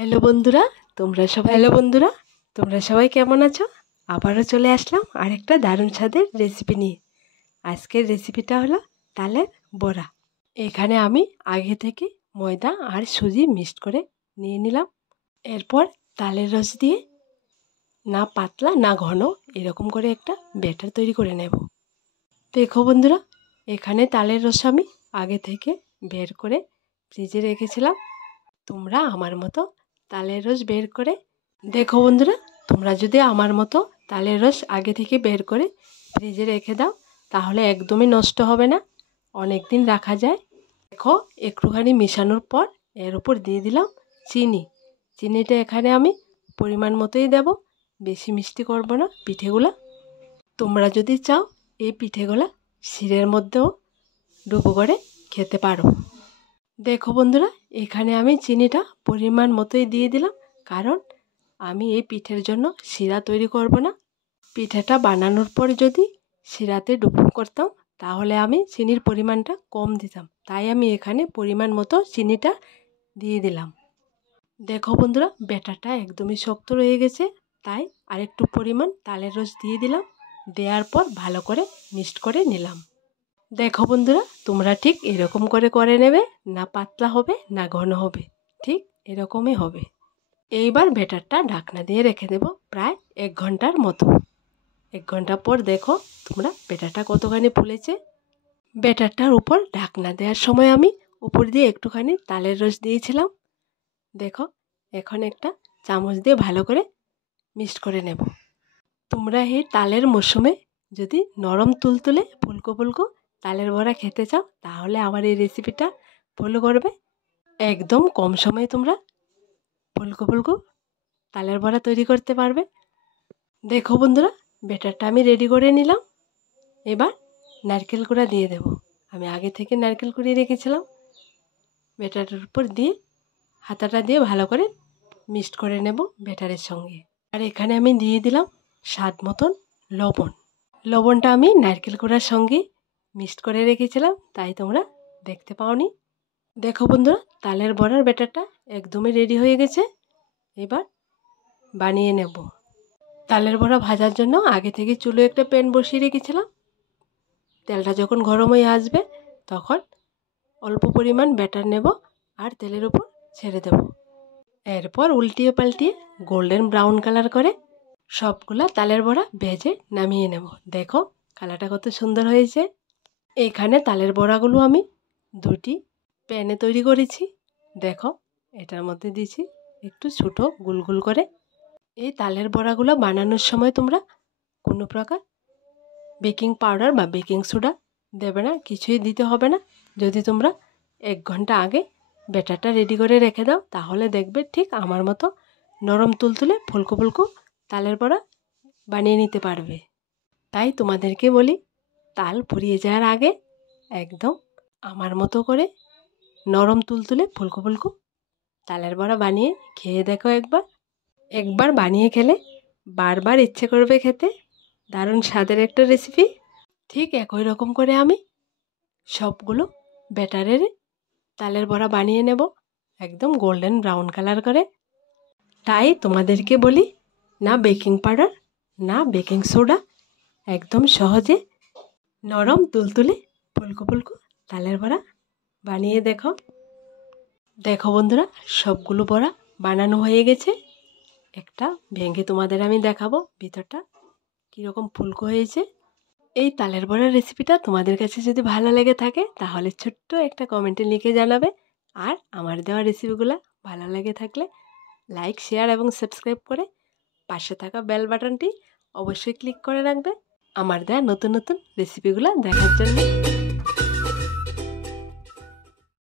Hello বন্ধুরা, তোমরা সবাই কেমন আছো? আবারও চলে আসলাম আরেকটা দারুণ স্বাদের রেসিপি নিয়ে। আজকের রেসিপিটা হলো তালের বড়া। এখানে আমি আগে থেকে ময়দা আর সুজি মিক্সড করে নিয়ে নিলাম। এরপর তালের রস দিয়ে না পাতলা না ঘন এরকম করে একটা ব্যাটার তৈরি করে নেব। দেখো বন্ধুরা, এখানে তালের রস আমি আগে থেকে বের করে ফ্রিজে রেখেছিলাম। তোমরা আমার মতো তালের রস বের করে দেখো বন্ধুরা, তোমরা যদি আমার মতো তালের রস আগে থেকে বের করে ফ্রিজে রেখে দাও তাহলে একদমই নষ্ট হবে না, অনেক দিন রাখা যায়। দেখো, একটুখানি মেশানোর পর এর উপর দিয়ে দিলাম চিনি। চিনিটা এখানে আমি পরিমাণ মতোই দেব, বেশি মিষ্টি করব না পিঠেগুলা। তোমরা যদি চাও এই পিঠেগুলা শিরের মধ্যেও ডুবো করে খেতে পারো। দেখো বন্ধুরা, এখানে আমি চিনিটা পরিমাণ মতোই দিয়ে দিলাম, কারণ আমি এই পিঠের জন্য শিরা তৈরি করব না। পিঠেটা বানানোর পর যদি শিরাতে ডুবো করতাম তাহলে আমি চিনির পরিমাণটা কম দিতাম, তাই আমি এখানে পরিমাণ মতো চিনিটা দিয়ে দিলাম। দেখো বন্ধুরা, ব্যাটারটা একদমই শক্ত রয়ে গেছে, তাই আরেকটু পরিমাণ তালের রস দিয়ে দিলাম। দেওয়ার পর ভালো করে মিক্সড করে নিলাম। দেখো বন্ধুরা, তোমরা ঠিক এরকম করে নেবে, না পাতলা হবে না ঘন হবে, ঠিক এরকমই হবে। এইবার ব্যাটারটা ঢাকনা দিয়ে রেখে দেব প্রায় 1 ঘন্টার মতো। 1 ঘন্টা পর দেখো তোমরা ব্যাটারটা কতখানি ফুলেছে। ব্যাটারটার উপর ঢাকনা দেওয়ার সময় আমি উপর দিয়ে একটুখানি তালের রস দিয়েছিলাম। দেখো, এখন একটা চামচ দিয়ে ভালো করে মিক্সড করে নেব। তোমরা এই তালের মরশুমে যদি নরম তুলতুলে ফুলকো ফুলকো তালের বড়া খেতে চাও তাহলে আমার এই রেসিপিটা ফলো করবে। একদম কম সময়ে তোমরা ফুলকো ফুলকো তালের বড়া তৈরি করতে পারবে। দেখো বন্ধুরা, ব্যাটারটা আমি রেডি করে নিলাম। এবার নারকেল কুড়া দিয়ে দেব। আমি আগে থেকে নারকেল কুড়িয়ে রেখেছিলাম। ব্যাটারের উপর দিয়ে হাতাটা দিয়ে ভালো করে মিক্সড করে নেব ব্যাটারের সঙ্গে। আর এখানে আমি দিয়ে দিলাম স্বাদ মতন লবণ। লবণটা আমি নারকেল কুড়ার সঙ্গে মিক্সড করে রেখেছিলাম, তাই তোমরা দেখতে পাওনি। দেখো বন্ধুরা, তালের বড়ার ব্যাটারটা একদমই রেডি হয়ে গেছে। এবার বানিয়ে নেব। তালের বড়া ভাজার জন্য আগে থেকে চুলোয় একটা প্যান বসিয়ে রেখেছিলাম। তেলটা যখন গরম হয়ে আসবে তখন অল্প পরিমাণ ব্যাটার নেব আর তেলের উপর ছেড়ে দেব। এরপর উল্টিয়ে পাল্টিয়ে গোল্ডেন ব্রাউন কালার করে সবগুলা তালের বড়া ভেজে নামিয়ে নেব। দেখো কালারটা কত সুন্দর হয়েছে। এখানে তালের বড়াগুলো আমি 2টি প্যানে তৈরি করেছি। দেখো, এটার মধ্যে দিয়েছি একটু ছোটো গুলগুল করে। এই তালের বড়াগুলো বানানোর সময় তোমরা কোনো প্রকার বেকিং পাউডার বা বেকিং সোডা দেবে না, কিছুই দিতে হবে না। যদি তোমরা 1 ঘন্টা আগে ব্যাটারটা রেডি করে রেখে দাও তাহলে দেখবে ঠিক আমার মতো নরম তুলতুলে ফুলকো ফুলকো তালের বড়া বানিয়ে নিতে পারবে। তাই তোমাদেরকে বলি, তাল ফুরিয়ে যাওয়ার আগে একদম আমার মতো করে নরম তুলতুলে ফুলকো ফুলকো তালের বড়া বানিয়ে খেয়ে দেখো। একবার বানিয়ে খেলে বারবার ইচ্ছে করবে খেতে। দারুণ স্বাদের একটা রেসিপি। ঠিক একই রকম করে আমি সবগুলো ব্যাটারের তালের বড়া বানিয়ে নেব, একদম গোল্ডেন ব্রাউন কালার করে। তাই তোমাদেরকে বলি, না বেকিং পাউডার না বেকিং সোডা, একদম সহজে নরম তুলতুলে ফুলকো ফুলকো তালের বড়া বানিয়ে দেখো। দেখো বন্ধুরা, সবগুলো বড়া বানানো হয়ে গেছে। একটা ভেঙে তোমাদের আমি দেখাবো ভিতরটা কীরকম ফুলকো হয়েছে। এই তালের বড়ার রেসিপিটা তোমাদের কাছে যদি ভালো লেগে থাকে তাহলে ছোট্ট একটা কমেন্টে লিখে জানাবে। আর আমার দেওয়া রেসিপিগুলো ভালো লেগে থাকলে লাইক, শেয়ার এবং সাবস্ক্রাইব করে পাশে থাকা বেল বাটনটি অবশ্যই ক্লিক করে রাখবে আমার দেওয়া নতুন নতুন রেসিপিগুলো দেখার জন্য।